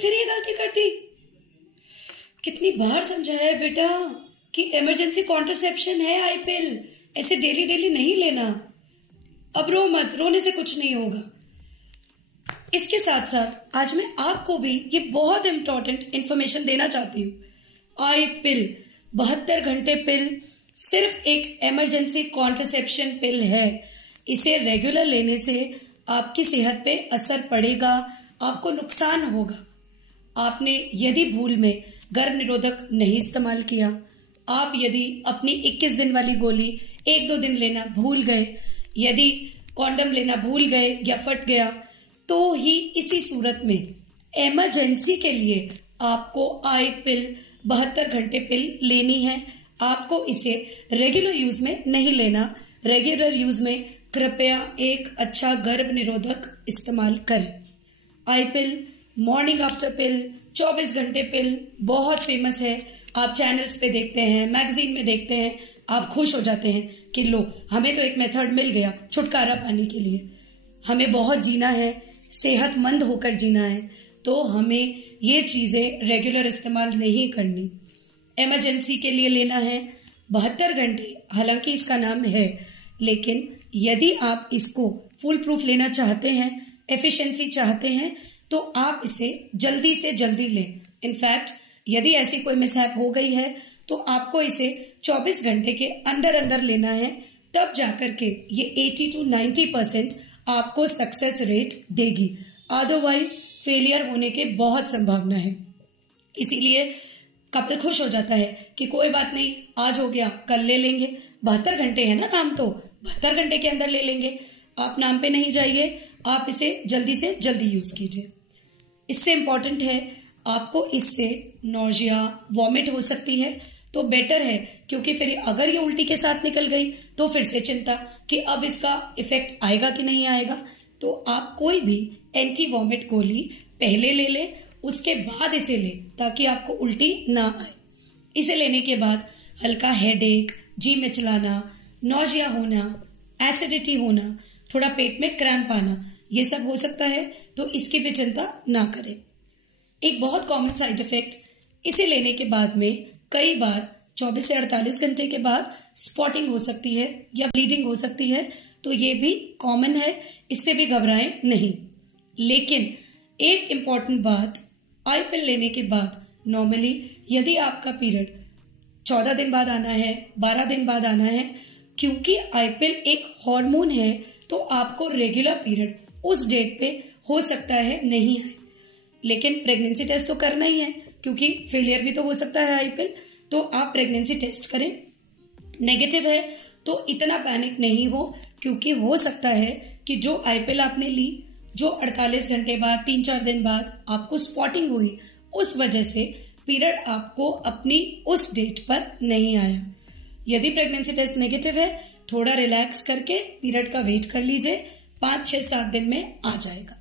फिर ये गलती कर दी। कितनी बार समझाया है बेटा कि इमरजेंसी कॉन्ट्रासेप्शन है आई पिल, ऐसे डेली डेली नहीं लेना। अब रो मत, रोने से कुछ नहीं होगा। इसके साथ साथ आज मैं आपको भी ये बहुत इंपॉर्टेंट इंफॉर्मेशन देना चाहती हूँ। आई पिल 72 घंटे पिल सिर्फ एक इमरजेंसी कॉन्ट्रासेप्शन पिल है। इसे रेगुलर लेने से आपकी सेहत पे असर पड़ेगा, आपको नुकसान होगा। आपने यदि भूल में गर्भ निरोधक नहीं इस्तेमाल किया, आप यदि अपनी 21 दिन वाली गोली 1-2 दिन लेना भूल गए, यदि कॉन्डम लेना भूल गए या फट गया, तो ही इसी सूरत में इमरजेंसी के लिए आपको आई पिल 72 घंटे पिल लेनी है। आपको इसे रेगुलर यूज में नहीं लेना। रेगुलर यूज में कृपया एक अच्छा गर्भ निरोधक इस्तेमाल करें। आई पिल, मॉर्निंग आफ्टर पिल, 24 घंटे पिल बहुत फेमस है। आप चैनल्स पे देखते हैं, मैगजीन में देखते हैं, आप खुश हो जाते हैं कि लो हमें तो एक मेथड मिल गया छुटकारा पाने के लिए। हमें बहुत जीना है, सेहतमंद होकर जीना है, तो हमें ये चीजें रेगुलर इस्तेमाल नहीं करनी। इमरजेंसी के लिए लेना है 72 घंटे, हालांकि इसका नाम है, लेकिन यदि आप इसको फुल प्रूफ लेना चाहते हैं, एफिशिएंसी चाहते हैं, तो आप इसे जल्दी से जल्दी लें। इनफैक्ट यदि ऐसी कोई मिसहैप हो गई है तो आपको इसे 24 घंटे के अंदर अंदर लेना है, तब जाकर के ये 80 to 90% आपको सक्सेस रेट देगी। अदरवाइज फेलियर होने के बहुत संभावना है। इसीलिए कपल खुश हो जाता है कि कोई बात नहीं, आज हो गया कल ले लेंगे, 72 घंटे है ना नाम, तो 72 घंटे के अंदर ले लेंगे। आप नाम पे नहीं जाइए, आप इसे जल्दी से जल्दी यूज कीजिए। इससे इंपॉर्टेंट है, आपको इससे नौजिया, वॉमिट हो सकती है, तो बेटर है, क्योंकि फिर अगर ये उल्टी के साथ निकल गई तो फिर से चिंता कि अब इसका इफेक्ट आएगा कि नहीं आएगा। तो आप कोई भी एंटी वॉमिट गोली पहले ले लें, उसके बाद इसे लें, ताकि आपको उल्टी ना आए। इसे लेने के बाद हल्का हेडेक, जी मिचलाना, नौजिया होना, एसिडिटी होना, थोड़ा पेट में क्रैम्प आना, ये सब हो सकता है, तो इसकी भी चिंता ना करें। एक बहुत कॉमन साइड इफेक्ट, इसे लेने के बाद में कई बार 24 से 48 घंटे के बाद स्पॉटिंग हो सकती है या ब्लीडिंग हो सकती है, तो ये भी कॉमन है, इससे भी घबराएं नहीं। लेकिन एक इम्पॉर्टेंट बात, आई पिल लेने के बाद नॉर्मली यदि आपका पीरियड 14 दिन बाद आना है, 12 दिन बाद आना है, क्योंकि आई पिल एक हार्मोन है, तो आपको रेगुलर पीरियड उस डेट पे हो सकता है नहीं है। लेकिन प्रेगनेंसी टेस्ट तो करना ही है, क्योंकि फेलियर भी तो हो सकता है आई पिल, तो आप प्रेगनेंसी टेस्ट करें। नेगेटिव है तो इतना पैनिक नहीं हो, क्योंकि हो सकता है कि जो आई पिल आपने ली, जो 48 घंटे बाद 3-4 दिन बाद आपको स्पॉटिंग हुई, उस वजह से पीरियड आपको अपनी उस डेट पर नहीं आया। यदि प्रेगनेंसी टेस्ट नेगेटिव है, थोड़ा रिलैक्स करके पीरियड का वेट कर लीजिए, 5-6-7 दिन में आ जाएगा।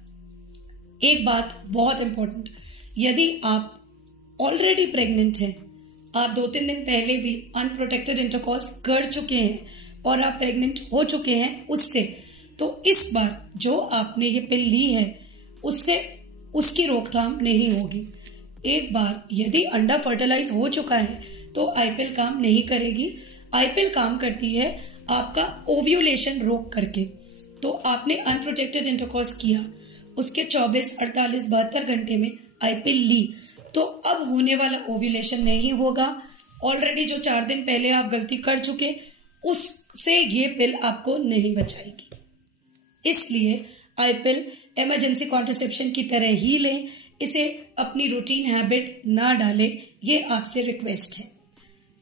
एक बात बहुत इंपॉर्टेंट, यदि आप ऑलरेडी प्रेग्नेंट हैं, आप 2-3 दिन पहले भी अनप्रोटेक्टेड इंटरकॉर्स कर चुके हैं और आप प्रेग्नेंट हो चुके हैं उससे, तो इस बार जो आपने ये पिल ली है उससे उसकी रोकथाम नहीं होगी। एक बार यदि अंडा फर्टिलाइज हो चुका है तो आई पिल काम नहीं करेगी। आई पिल काम करती है आपका ओव्यूलेशन रोक करके। तो आपने अनप्रोटेक्टेड इंटरकॉर्स किया, उसके 24, 48, 72 घंटे में आई पिल ली, तो अब होने वाला ओव्यूलेशन नहीं होगा। ऑलरेडी जो 4 दिन पहले आप गलती कर चुके, उससे ये पिल आपको नहीं बचाएगी। इसलिए आई पिल इमरजेंसी कॉन्ट्रासेप्शन की तरह ही लें, इसे अपनी रूटीन हैबिट ना डालें, ये आपसे रिक्वेस्ट है।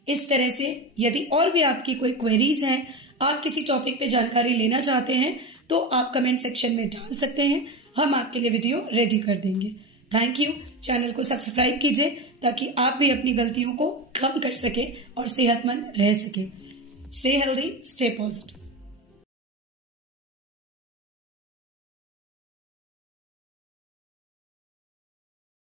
इस तरह से यदि और भी आपकी कोई क्वेरीज हैं, आप किसी टॉपिक पे जानकारी लेना चाहते हैं, तो आप कमेंट सेक्शन में डाल सकते हैं, हम आपके लिए वीडियो रेडी कर देंगे। Thank you. चैनल को सब्सक्राइब कीजिए ताकि आप भी अपनी गलतियों को कम कर सके और सेहतमंद रह सके। Stay healthy, stay positive.